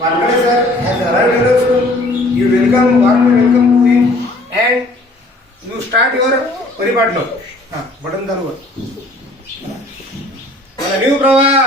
Wankhede sir has arrived in the school. You warmly welcome to him and you start your परिपाठ. Button चालू कर. न्यू प्रवाह.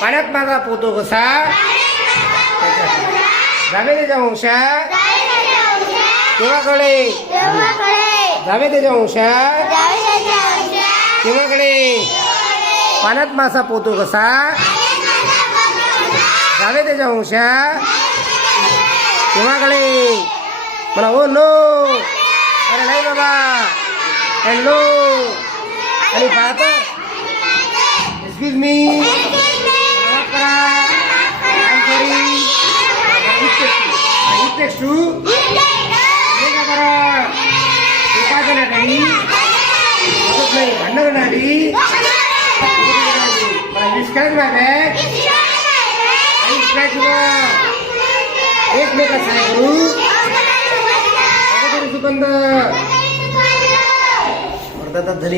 पाण्यात माझा पोतो कसा जावे त्याच्या वंशात तेव्हाकडे जावे त्याच्या वंशात तेव्हाकडे पाण्यात मासा पोतो कसा जावे त्याच्या वंशात तेव्हाकडे मला हो नो अरे नाही बाबा हॅलो आणि पाहतो एक्सक्यूज मी एकमेकांना सुगंध घेतला तर धनी